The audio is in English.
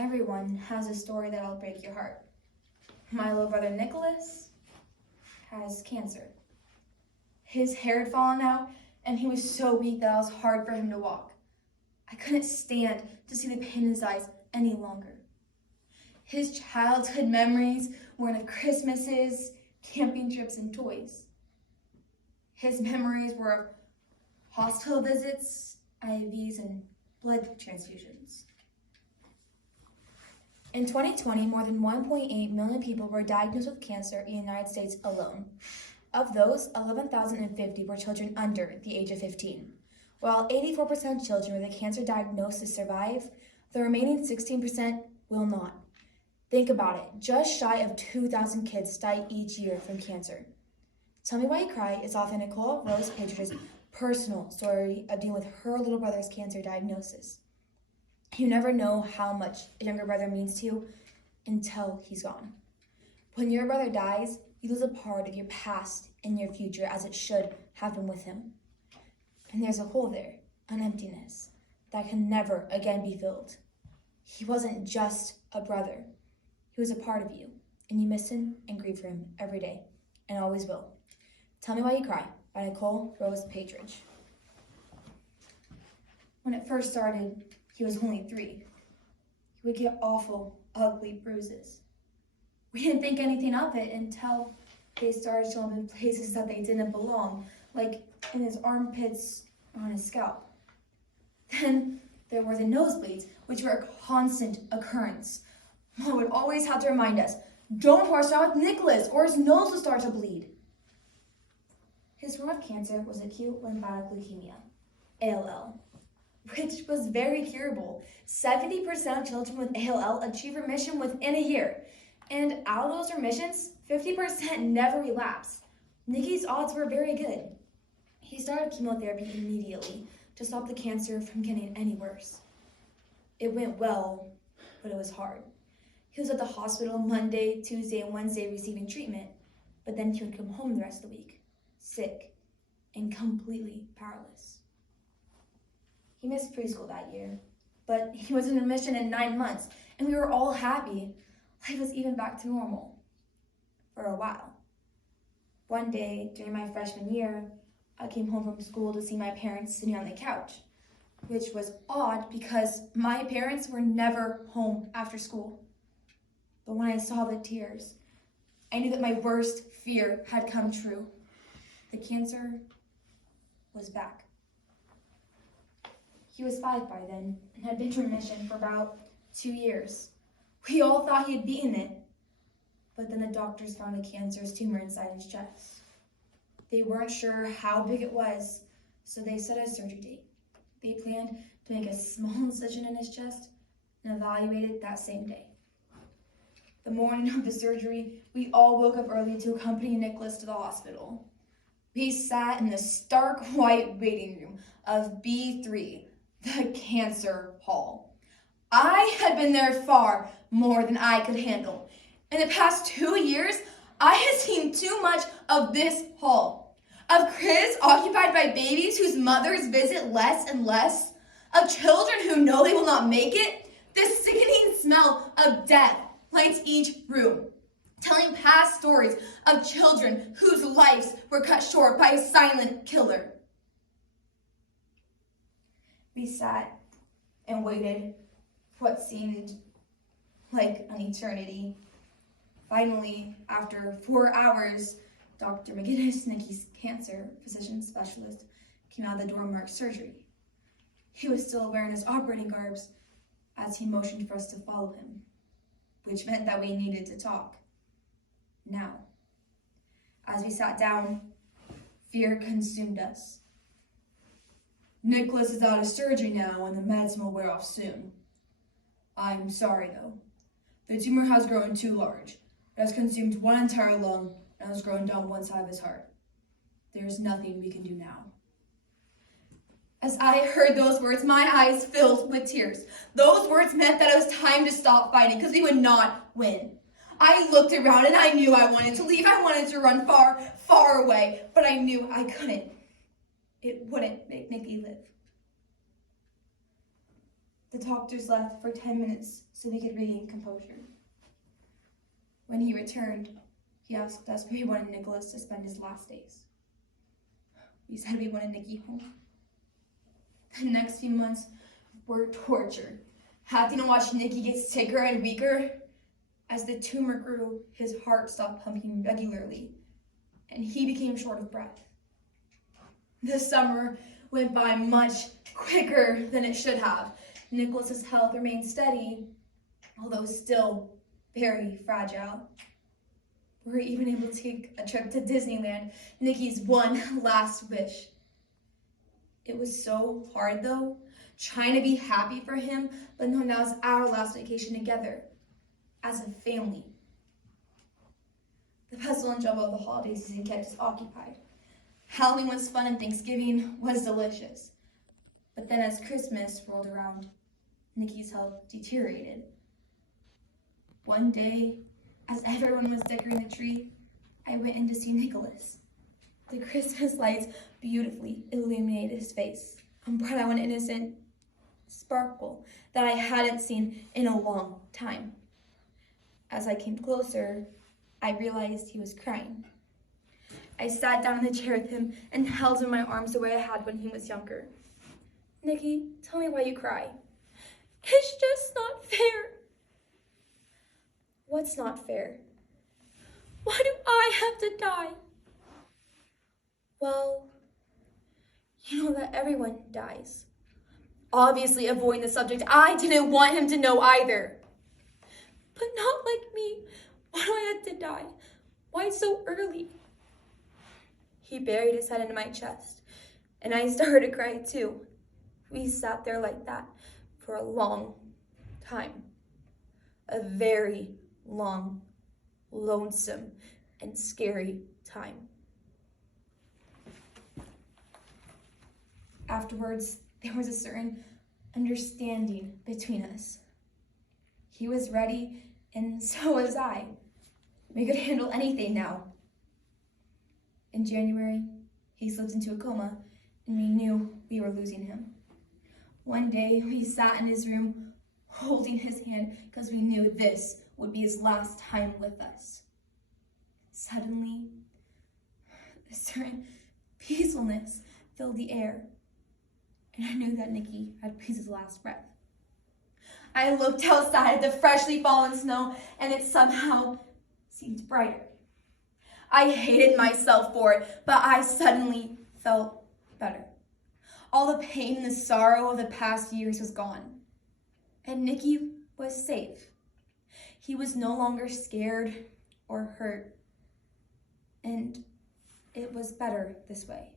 Everyone has a story that'll break your heart. My little brother Nicholas has cancer. His hair had fallen out, and he was so weak that it was hard for him to walk. I couldn't stand to see the pain in his eyes any longer. His childhood memories were of Christmases, camping trips, and toys. His memories were of hospital visits, IVs, and blood transfusions. In 2020, more than 1.8 million people were diagnosed with cancer in the United States alone. Of those, 11,050 were children under the age of 15. While 84% of children with a cancer diagnosis survive, the remaining 16% will not. Think about it, just shy of 2,000 kids die each year from cancer. Tell Me Why You Cry is author Nicole Rose Patriot's personal story of dealing with her little brother's cancer diagnosis. You never know how much a younger brother means to you until he's gone. When your brother dies, you lose a part of your past and your future as it should happen with him. And there's a hole there, an emptiness, that can never again be filled. He wasn't just a brother. He was a part of you, and you miss him and grieve for him every day, and always will. Tell Me Why You Cry by Nicole Rose Patridge. When it first started, he was only 3. He would get awful, ugly bruises. We didn't think anything of it until they started showing up in places that they didn't belong, like in his armpits or on his scalp. Then there were the nosebleeds, which were a constant occurrence. Mom would always have to remind us, don't horse around with Nicholas or his nose will start to bleed. His form of cancer was acute lymphatic leukemia, ALL, which was very curable. 70% of children with ALL achieve remission within a year. And out of those remissions, 50% never relapse. Nicky's odds were very good. He started chemotherapy immediately to stop the cancer from getting any worse. It went well, but it was hard. He was at the hospital Monday, Tuesday, and Wednesday receiving treatment, but then he would come home the rest of the week, sick and completely powerless. He missed preschool that year, but he was in remission in 9 months, and we were all happy. Life was even back to normal for a while. One day during my freshman year, I came home from school to see my parents sitting on the couch, which was odd because my parents were never home after school. But when I saw the tears, I knew that my worst fear had come true. The cancer was back. He was 5 by then and had been in remission for about 2 years. We all thought he had beaten it, but then the doctors found a cancerous tumor inside his chest. They weren't sure how big it was, so they set a surgery date. They planned to make a small incision in his chest and evaluate it that same day. The morning of the surgery, we all woke up early to accompany Nicholas to the hospital. We sat in the stark white waiting room of B3, the cancer hall. I had been there far more than I could handle. In the past 2 years, I had seen too much of this hall. Of cribs occupied by babies whose mothers visit less and less. Of children who know they will not make it. The sickening smell of death lights each room, telling past stories of children whose lives were cut short by a silent killer. We sat and waited for what seemed like an eternity. Finally, after 4 hours, Dr. McGinnis, Nicky's cancer physician specialist, came out of the door and marked surgery. He was still wearing his operating garbs as he motioned for us to follow him, which meant that we needed to talk. Now, as we sat down, fear consumed us. Nicholas is out of surgery now and the medicine will wear off soon. I'm sorry though. The tumor has grown too large. It has consumed one entire lung and has grown down one side of his heart. There's nothing we can do now. As I heard those words, my eyes filled with tears. Those words meant that it was time to stop fighting because we would not win. I looked around and I knew I wanted to leave. I wanted to run far, far away, but I knew I couldn't. It wouldn't make Nicky live. The doctors left for 10 minutes so we could regain composure. When he returned, he asked us where we wanted Nicholas to spend his last days. We said we wanted Nicky home. The next few months were torture, having to watch Nicky get sicker and weaker. As the tumor grew, his heart stopped pumping regularly, and he became short of breath. The summer went by much quicker than it should have. Nicholas's health remained steady, although still very fragile. We were even able to take a trip to Disneyland, Nicky's one last wish. It was so hard though, trying to be happy for him, but knowing that was our last vacation together, as a family. The hustle and juggle of the holiday season kept us occupied. Halloween was fun and Thanksgiving was delicious. But then as Christmas rolled around, Nicky's health deteriorated. One day, as everyone was decorating the tree, I went in to see Nicholas. The Christmas lights beautifully illuminated his face and brought out an innocent sparkle that I hadn't seen in a long time. As I came closer, I realized he was crying. I sat down in the chair with him and held him in my arms the way I had when he was younger. Nicky, tell me why you cry. It's just not fair. What's not fair? Why do I have to die? Well, you know that everyone dies. Obviously avoiding the subject I didn't want him to know either. But not like me. Why do I have to die? Why so early? He buried his head into my chest, and I started to cry too. We sat there like that for a long time. A very long, lonesome, and scary time. Afterwards, there was a certain understanding between us. He was ready, and so was I. We could handle anything now. In January, he slipped into a coma, and we knew we were losing him. One day, we sat in his room, holding his hand, because we knew this would be his last time with us. Suddenly, a certain peacefulness filled the air, and I knew that Nicky had breathed his last breath. I looked outside at the freshly fallen snow, and it somehow seemed brighter. I hated myself for it, but I suddenly felt better. All the pain and the sorrow of the past years was gone, and Nicky was safe. He was no longer scared or hurt, and it was better this way.